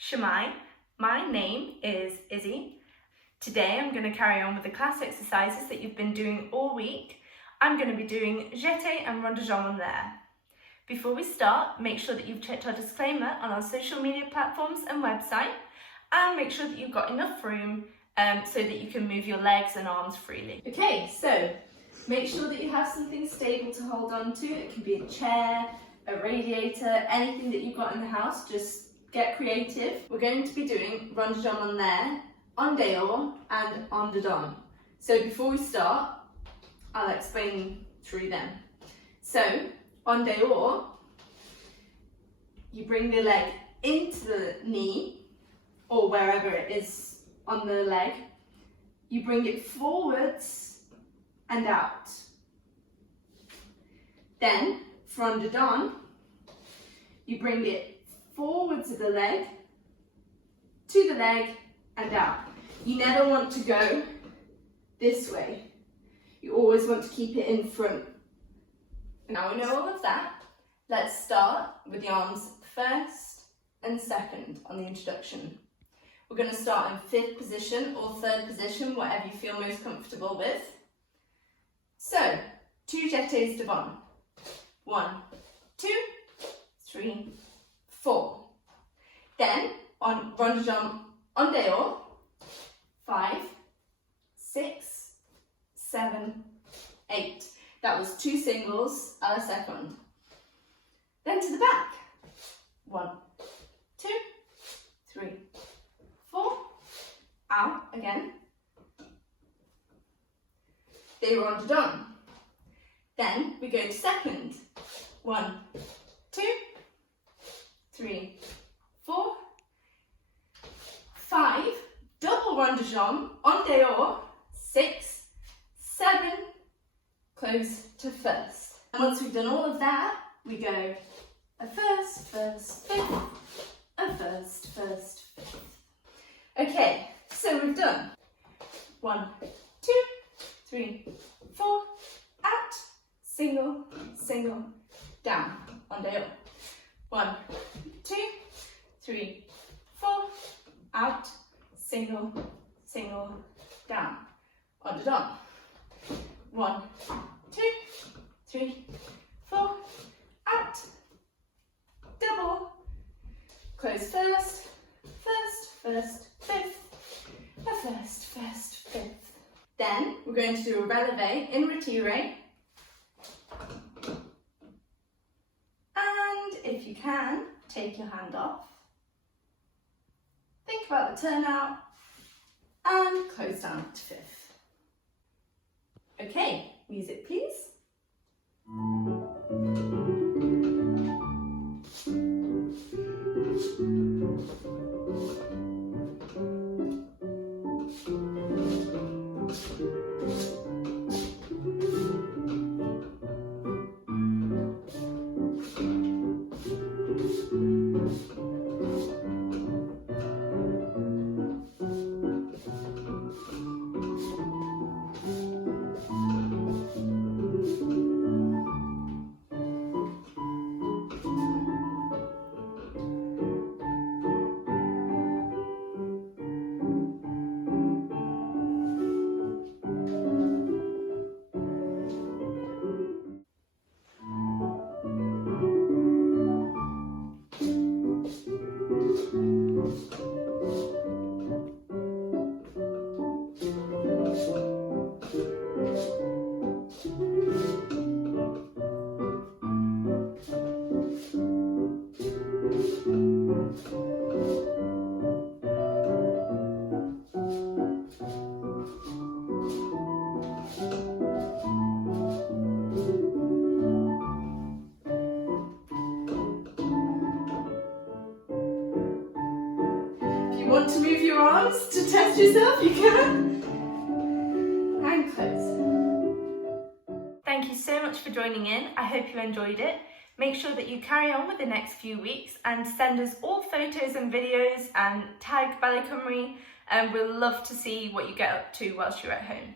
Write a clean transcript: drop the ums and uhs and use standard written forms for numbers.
Shemai, my name is Izzy. Today I'm going to carry on with the class exercises that you've been doing all week. I'm going to be doing Jete and rond de jambe there. Before we start, make sure that you've checked our disclaimer on our social media platforms and website, and make sure that you've got enough room so that you can move your legs and arms freely. Okay, so make sure that you have something stable to hold on to. It can be a chair, a radiator, anything that you've got in the house. Just get creative. We're going to be doing rond de jambe there, en dehors and en dedans. So before we start, I'll explain through them. So en dehors, you bring the leg into the knee or wherever it is on the leg. You bring it forwards and out. Then for en dedans, you bring it forwards of the leg, to the leg and out. You never want to go this way. You always want to keep it in front. Now we know all of that, let's start with the arms first and second on the introduction. We're going to start in fifth position or third position, whatever you feel most comfortable with. So, 2 jetés devant. 1, 2, 3, 4. Then, on rond de jambe en dehors, 5, 6, 7, 8. That was 2 singles à la seconde. Then to the back. 1, 2, 3, 4. Out again. They were rond de jambe. Then we go to second. 1, 2, 3, 4, 5. Double rond de jambe en dehors. 6, 7. Close to first. And once we've done all of that, we go a first, first, fifth, a first, first, fifth. Okay, so we've done 1, 2, 3, 4, out, single, single, down, en dehors. 1, 2, 3, 4, out, single, single, down, en dedans. 1, 2, 3, 4, out, double, close first, first, first, fifth, a first, first, fifth. Then we're going to do a releve in retire. And if you can, take your hand off. Think about the turnout and close down to fifth. Okay, music please. Want to move your arms to test yourself, you can. And close. Thank you so much for joining in. I hope you enjoyed it. Make sure that you carry on with the next few weeks and send us all photos and videos and tag Ballet Cymru, and we'll love to see what you get up to whilst you're at home.